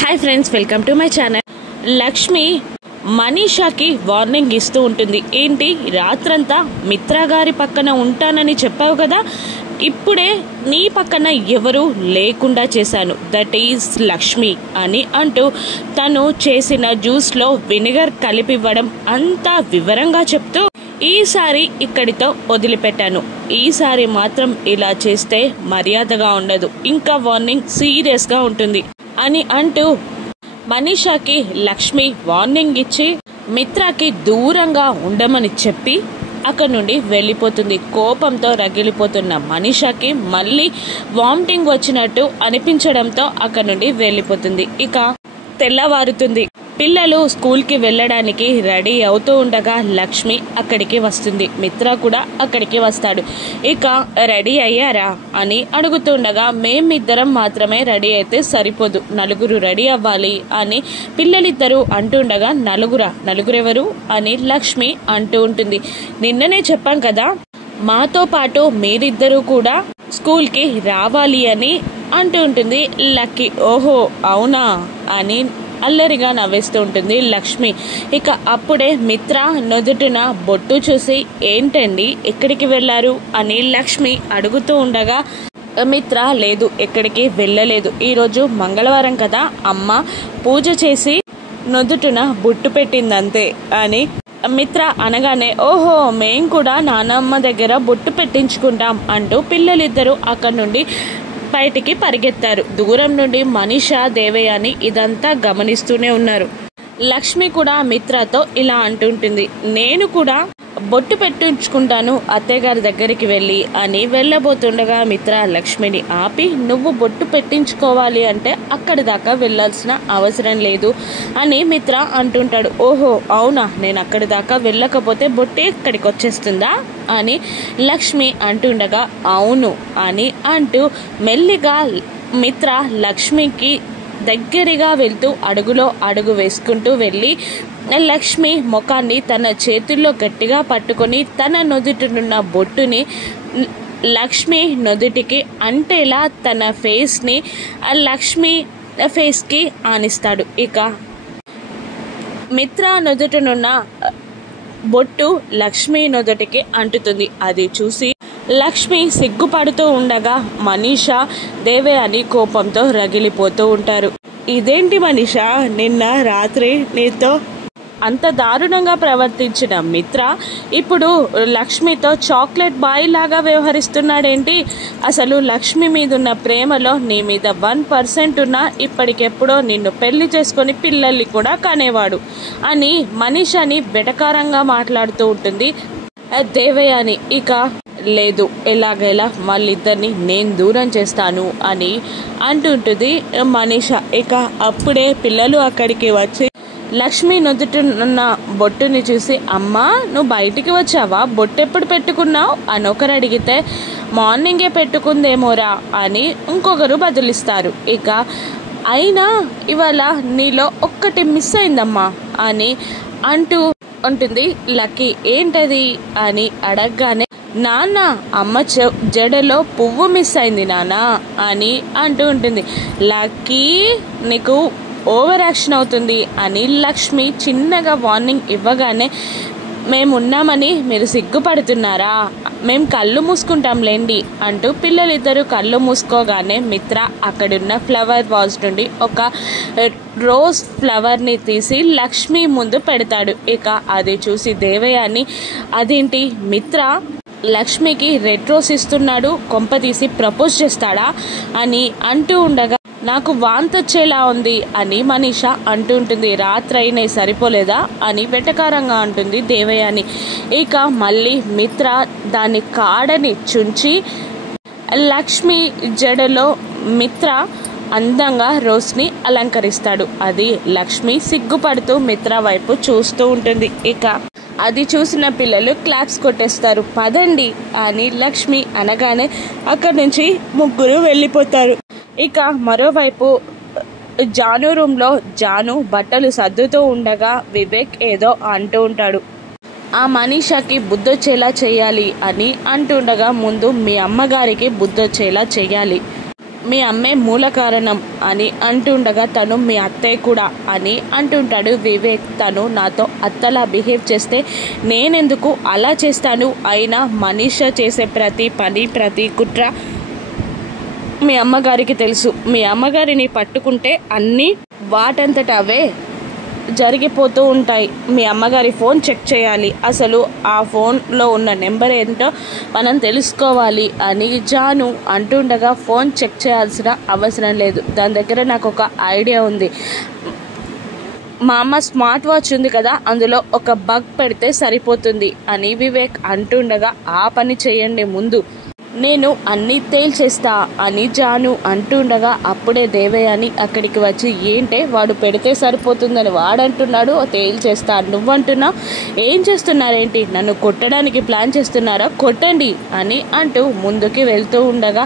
Hi friends, welcome to my channel. Lakshmi మనీషాకి warning ఇస్తూ ఉంటుంది. ఏంటి, రాత్రంతా మిత్రా గారి పక్కన ఉంటానని చెప్పావు కదా, ఇప్పుడే నీ పక్కన ఎవరు లేకుండా చేశాను, దట్ ఈజ్ లక్ష్మి అని అంటూ తను చేసిన జ్యూస్లో వెనిగర్ కలిపివ్వడం అంతా వివరంగా చెప్తూ, ఈసారి ఇక్కడితో వదిలిపెట్టాను, ఈసారి మాత్రం ఇలా చేస్తే మర్యాదగా ఉండదు, ఇంకా వార్నింగ్ సీరియస్గా ఉంటుంది అని అంటూ మనీషాకి లక్ష్మి వార్నింగ్ ఇచ్చి మిత్రాకి దూరంగా ఉండమని చెప్పి అక్కడి నుండి వెళ్ళిపోతుంది. కోపంతో రగిలిపోతున్న మనీషాకి మళ్ళీ వామిటింగ్ వచ్చినట్టు అనిపించడంతో అక్కడి నుండి వెళ్ళిపోతుంది. ఇక తెల్లవారుతుంది. పిల్లలు స్కూల్కి వెళ్ళడానికి రెడీ అవుతూ ఉండగా లక్ష్మి అక్కడికి వస్తుంది. మిత్ర కూడా అక్కడికి వస్తాడు. ఇక రెడీ అయ్యారా అని అడుగుతుండగా, మేమిద్దరం మాత్రమే రెడీ అయితే సరిపోదు, నలుగురు రెడీ అవ్వాలి అని పిల్లలిద్దరూ అంటుండగా, నలుగురెవరు అని లక్ష్మి అంటూ ఉంటుంది. నిన్ననే చెప్పాం కదా, మాతో పాటు మీరిద్దరూ కూడా స్కూల్కి రావాలి అని అంటూ ఉంటుంది లక్కీ. ఓహో అవునా అని అల్లరిగా నవ్వేస్తూ ఉంటుంది లక్ష్మి. ఇక అప్పుడే మిత్ర నుదుటిన బొట్టు చూసి, ఏంటండి ఎక్కడికి వెళ్ళారు అని లక్ష్మి అడుగుతూ ఉండగా, మిత్ర లేదు, ఎక్కడికి వెళ్ళలేదు, ఈరోజు మంగళవారం కదా, అమ్మ పూజ చేసి నుదుటిన బొట్టు పెట్టిందంతే అని మిత్ర అనగానే, ఓహో మేం కూడా నానమ్మ దగ్గర బొట్టు పెట్టించుకుంటాం అంటూ పిల్లలిద్దరూ అక్కడి నుండి బయటికి పరిగెత్తారు. దూరం నుండి మనీషా, దేవయాని ఇదంతా గమనిస్తూనే ఉన్నారు. లక్ష్మి కూడా మిత్రతో ఇలా అంటుంటుంది, నేను కూడా బొట్టు పెట్టించుకుంటాను అత్తయ్య గారి దగ్గరికి వెళ్ళి అని వెళ్ళబోతుండగా మిత్ర లక్ష్మిని ఆపి, నువ్వు బొట్టు పెట్టించుకోవాలి అంటే అక్కడి దాకా వెళ్ళాల్సిన అవసరం లేదు అని మిత్ర అంటుంటాడు. ఓహో అవునా, నేను అక్కడి దాకా వెళ్ళకపోతే బొట్టు ఇక్కడికి వచ్చేస్తుందా అని లక్ష్మి అంటుండగా, అవును అని అంటూ మెల్లిగా మిత్ర లక్ష్మికి దగ్గరగా వెళ్తూ అడుగులో అడుగు వేసుకుంటూ వెళ్ళి లక్ష్మి ముఖాన్ని తన చేతుల్లో గట్టిగా పట్టుకొని తన నుదుటినున్న బొట్టుని లక్ష్మి నుదుటికి అంటేలా తన ఫేస్ని లక్ష్మి ఫేస్కి ఆనిస్తాడు. ఇక మిత్ర నుదుటినున్న బొట్టు లక్ష్మి నుదుటికి అంటుతుంది. అది చూసి లక్ష్మి సిగ్గుపడుతూ ఉండగా మనీషా, దేవయాని కోపంతో రగిలిపోతూ ఉంటారు. ఇదేంటి మనీషా, నిన్న రాత్రి నీతో అంత దారుణంగా ప్రవర్తించిన మిత్ర ఇప్పుడు లక్ష్మితో చాక్లెట్ బాయ్ లాగా వ్యవహరిస్తున్నాడేంటి, అసలు లక్ష్మి మీద ఉన్న ప్రేమలో నీ మీద 1% ఉన్నా ఇప్పటికెప్పుడో నిన్ను పెళ్లి చేసుకొని పిల్లల్ని కూడా కనేవాడు అని మనీషాని వెటకారంగా మాట్లాడుతూ ఉంటుంది దేవయాని. ఇక లేదు, ఎలాగైలా వాళ్ళిద్దరిని నేను దూరం చేస్తాను అని అంటుంటుంది మనీషా. ఇక అప్పుడే పిల్లలు అక్కడికి వచ్చి లక్ష్మి నుదుటినున్న బొట్టుని చూసి, అమ్మా నువ్వు బయటికి వచ్చావా, బొట్టు ఎప్పుడు పెట్టుకున్నావు అని ఒకరు అడిగితే, మార్నింగే పెట్టుకుందేమోరా అని ఇంకొకరు బదులిస్తారు. ఇక అయినా ఇవాళ నీలో ఒక్కటి మిస్ అయిందమ్మా అని అంటూ ఉంటుంది లక్కీ. ఏంటది అని అడగగానే, నాన్న అమ్మ జడలో పువ్వు మిస్ అయింది నాన్న అని అంటూ ఉంటుంది. లక్కీ నీకు ఓవర్ యాక్షన్ అవుతుంది అని లక్ష్మి చిన్నగా వార్నింగ్ ఇవ్వగానే, మేమున్నామని మీరు సిగ్గుపడుతున్నారా, మేము కళ్ళు మూసుకుంటాంలేండి అంటూ పిల్లలిద్దరూ కళ్ళు మూసుకోగానే మిత్ర అక్కడున్న ఫ్లవర్ వాజ్ నుండి ఒక రోజ్ ఫ్లవర్ని తీసి లక్ష్మి ముందు పెడతాడు. ఇక అది చూసి దేవయాని, అదేంటి మిత్ర లక్ష్మికి రెడ్ రోజ్ ఇస్తున్నాడు, కొంపతీసి ప్రపోజ్ చేస్తాడా అని అంటూ ఉండగా, నాకు వాంతొచ్చేలా ఉంది అని మనీషా అంటూ ఉంటుంది. రాత్రైనా సరిపోలేదా అని వెటకారంగా అంటుంది దేవయాని. ఇక మళ్ళీ మిత్ర దాని కాడని చుంచి లక్ష్మి జడలో మిత్ర అందంగా రోజ్ని అలంకరిస్తాడు. అది లక్ష్మి సిగ్గుపడుతూ మిత్ర వైపు చూస్తూ ఉంటుంది. ఇక అది చూసిన పిల్లలు క్లాప్స్ కొట్టేస్తారు. పదండి అని లక్ష్మి అనగానే అక్కడి నుంచి ముగ్గురు వెళ్ళిపోతారు. ఇక మరోవైపు జాను రూమ్లో జాను బట్టలు సర్దుతూ ఉండగా వివేక్ ఏదో అంటూ ఉంటాడు. ఆ మనీషాకి బుద్ధొచ్చేలా చేయాలి అని అంటుండగా, ముందు మీ అమ్మగారికి బుద్ధొచ్చేలా చేయాలి, మీ అమ్మే మూల కారణం అని అంటుండగా తను మీ అత్తయ్య కూడా అని అంటుంటాడు వివేక్. తను నాతో అత్తలా బిహేవ్ చేస్తే నేనెందుకు అలా చేస్తాను? అయినా మనీషా చేసే ప్రతి పని ప్రతి కుట్ర మీ అమ్మగారికి తెలుసు. మీ అమ్మగారిని పట్టుకుంటే అన్నీ వాటంతట అవే జరిగిపోతూ ఉంటాయి. మీ అమ్మగారి ఫోన్ చెక్ చేయాలి, అసలు ఆ ఫోన్లో ఉన్న నెంబర్ ఏంటో మనం తెలుసుకోవాలి అని జాను అంటుండగా ఫోన్ చెక్ చేయాల్సిన అవసరం లేదు, దాని దగ్గర నాకు ఒక ఐడియా ఉంది. మా అమ్మ స్మార్ట్ వాచ్ ఉంది కదా, అందులో ఒక బగ్ పెడితే సరిపోతుంది అని వివేక్ అంటుండగా ఆ పని చేయండి ముందు, నేను అన్నీ తేల్చేస్తా అని జాను అంటుండగా అప్పుడే దేవయాని అక్కడికి వచ్చి ఏంటే వాడు పెడితే సరిపోతుందని వాడంటున్నాడు, తేల్చేస్తా నువ్వంటున్నావు, ఏం చేస్తున్నారేంటి, నన్ను కొట్టడానికి ప్లాన్ చేస్తున్నారా, కొట్టండి అని అంటూ ముందుకి వెళ్తూ ఉండగా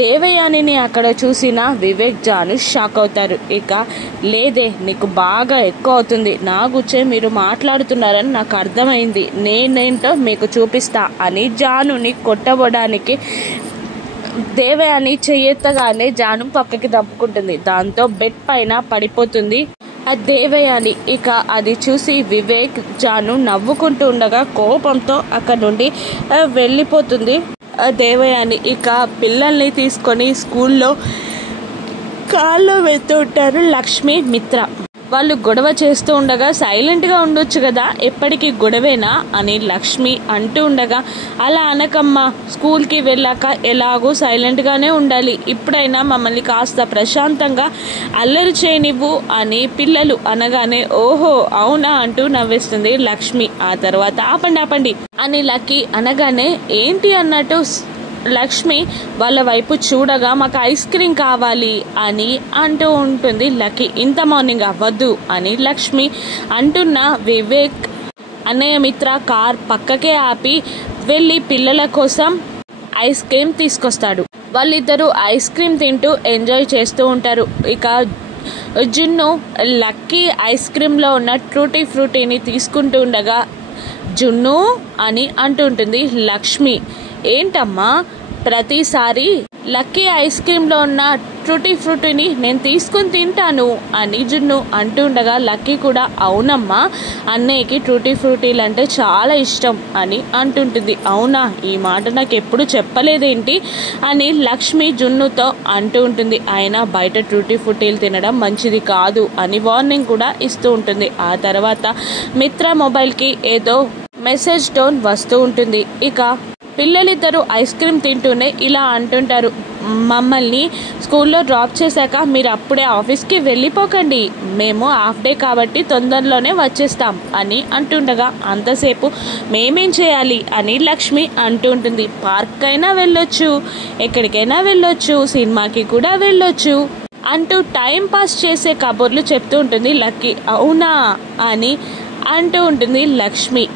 దేవయానిని అక్కడ చూసిన వివేక్ జాను షాక్ అవుతారు. ఇక లేదే నీకు బాగా ఎక్కువ అవుతుంది, నా గుచ్చే మీరు మాట్లాడుతున్నారని నాకు అర్థమైంది, నేనేంటో మీకు చూపిస్తా అని జానుని కొట్టబోడానికి దేవయాని చెయ్యెత్తగానే జాను పక్కకి తప్పుకుంటుంది. దాంతో బెడ్ పైన పడిపోతుంది ఆ దేవయాని. ఇక అది చూసి వివేక్ జాను నవ్వుకుంటూ ఉండగా కోపంతో అక్కడ నుండి వెళ్ళిపోతుంది దేవయాని. ఇక పిల్లల్ని తీసుకొని స్కూల్లో కాల్లో వెళ్తూ ఉంటారు లక్ష్మి మిత్ర. వాళ్ళు గొడవ చేస్తూ ఉండగా సైలెంట్గా ఉండొచ్చు కదా, ఎప్పటికీ గొడవేనా అని లక్ష్మి అంటూ ఉండగా అలా అనకమ్మా, స్కూల్కి వెళ్ళాక ఎలాగో సైలెంట్గానే ఉండాలి, ఇప్పుడైనా మమ్మల్ని కాస్త ప్రశాంతంగా అల్లరి చేయనివ్వు అని పిల్లలు అనగానే ఓహో అవునా అంటూ నవ్వేస్తుంది లక్ష్మి. ఆ తర్వాత ఆపండి అని లక్కీ అనగానే ఏంటి అన్నట్టు లక్ష్మి వాళ్ళ వైపు చూడగా మాకు ఐస్ క్రీమ్ కావాలి అని అంటూ ఉంటుంది లక్కీ. ఇంత మార్నింగ్ అవ్వద్దు అని లక్ష్మి అంటున్న వివేక్ అన్నయ్య మిత్ర కార్ పక్కకే ఆపి వెళ్ళి పిల్లల కోసం ఐస్ క్రీమ్ తీసుకొస్తాడు. వాళ్ళిద్దరూ ఐస్ క్రీమ్ తింటూ ఎంజాయ్ చేస్తూ ఉంటారు. ఇక జున్ను లక్కీ ఐస్ క్రీమ్లో ఉన్న ట్రూటీ ఫ్రూటీని తీసుకుంటూ ఉండగా జున్ను అని అంటుంటుంది లక్ష్మి. ఏంటమ్మా ప్రతిసారి లక్కీ ఐస్ క్రీమ్లో ఉన్న ట్రూటీ ఫ్రూటీని నేను తీసుకుని తింటాను అని జున్ను అంటుండగా లక్కీ కూడా అవునమ్మా అన్నయ్యకి ట్రూటీ ఫ్రూటీలు అంటే చాలా ఇష్టం అని అంటుంటుంది. అవునా, ఈ మాట నాకు ఎప్పుడు చెప్పలేదేంటి అని లక్ష్మి జున్నుతో అంటూ ఉంటుంది. అయినా బయట ట్రూటీ ఫ్రూటీలు తినడం మంచిది కాదు అని వార్నింగ్ కూడా ఇస్తూ ఉంటుంది. ఆ తర్వాత మిత్ర మొబైల్కి ఏదో మెసేజ్ టోన్ వస్తూ ఉంటుంది. ఇక పిల్లలిద్దరూ ఐస్ క్రీమ్ తింటూనే ఇలా అంటుంటారు, మమ్మల్ని స్కూల్లో డ్రాప్ చేశాక మీరు అప్పుడే ఆఫీస్కి వెళ్ళిపోకండి, మేము హాఫ్ డే కాబట్టి తొందరలోనే వచ్చేస్తాం అని అంటుండగా అంతసేపు మేమేం చేయాలి అని లక్ష్మి అంటూ ఉంటుంది. పార్క్ అయినా వెళ్ళొచ్చు, ఎక్కడికైనా వెళ్ళొచ్చు, సినిమాకి కూడా వెళ్ళొచ్చు అంటూ టైం పాస్ చేసే కబుర్లు చెప్తూ ఉంటుంది లక్కీ. అవునా అని అంటూ ఉంటుంది లక్ష్మి.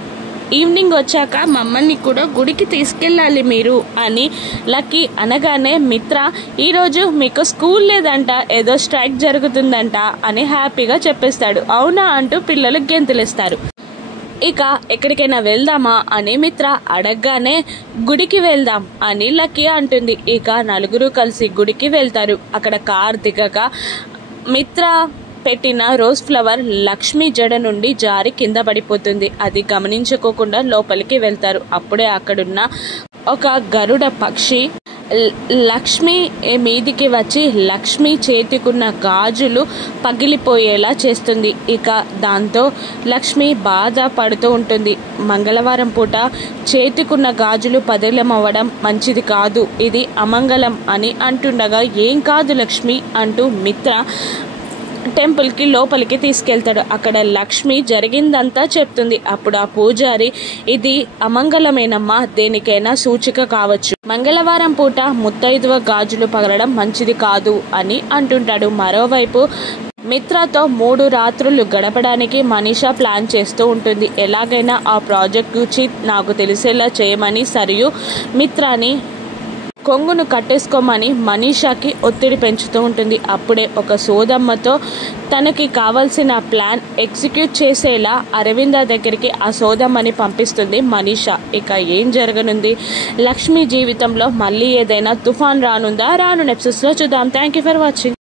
ఈవినింగ్ వచ్చాక మమ్మల్ని కూడా గుడికి తీసుకెళ్ళాలి మీరు అని లక్కీ అనగానే మిత్ర ఈరోజు మీకు స్కూల్ లేదంట, ఏదో స్ట్రైక్ జరుగుతుందంట అని హ్యాపీగా చెప్పేస్తాడు. అవునా అంటూ పిల్లలు గెంతులేస్తారు. ఇక ఎక్కడికైనా వెళ్దామా అని మిత్ర అడగగానే గుడికి వెళ్దాం అని లక్కీ అంటుంది. ఇక నలుగురు కలిసి గుడికి వెళ్తారు. అక్కడ కార్ దిగగా మిత్ర పెట్టిన రోజ్ ఫ్లవర్ లక్ష్మి జడ నుండి జారి కింద పడిపోతుంది. అది గమనించుకోకుండా లోపలికి వెళ్తారు. అప్పుడే అక్కడున్న ఒక గరుడ పక్షి లక్ష్మి మీదికి వచ్చి లక్ష్మి చేతికున్న గాజులు పగిలిపోయేలా చేస్తుంది. ఇక దాంతో లక్ష్మి బాధ పడుతూ ఉంటుంది. మంగళవారం పూట చేతికున్న గాజులు పదిలమవ్వడం మంచిది కాదు, ఇది అమంగళం అని అంటుండగా ఏం కాదు లక్ష్మి అంటూ మిత్ర టెంపుల్కి లోపలికి తీసుకెళ్తాడు. అక్కడ లక్ష్మి జరిగిందంతా చెప్తుంది. అప్పుడు ఆ పూజారి ఇది అమంగళమేనమ్మా, దేనికైనా సూచిక కావచ్చు, మంగళవారం పూట ముత్తైదువ గాజులు పగలడం మంచిది కాదు అని అంటుంటాడు. మరోవైపు మిత్రతో 3 రాత్రులు గడపడానికి మనీషా ప్లాన్ చేస్తూ ఉంటుంది. ఎలాగైనా ఆ ప్రాజెక్ట్ గురించి నాకు తెలిసేలా చేయమని సరియు మిత్రాని కొంగును కట్టేసుకోమని మనీషాకి ఒత్తిడి పెంచుతూ ఉంటుంది. అప్పుడే ఒక సోదమ్మతో తనకి కావాల్సిన ప్లాన్ ఎగ్జిక్యూట్ చేసేలా అరవింద దగ్గరికి ఆ సోదమ్మని పంపిస్తుంది మనీషా. ఇక ఏం జరగనుంది, లక్ష్మి జీవితంలో మళ్ళీ ఏదైనా తుఫాన్ రానుందా? రాను ఎపిసోడ్స్లో చూద్దాం. Thank you for watching.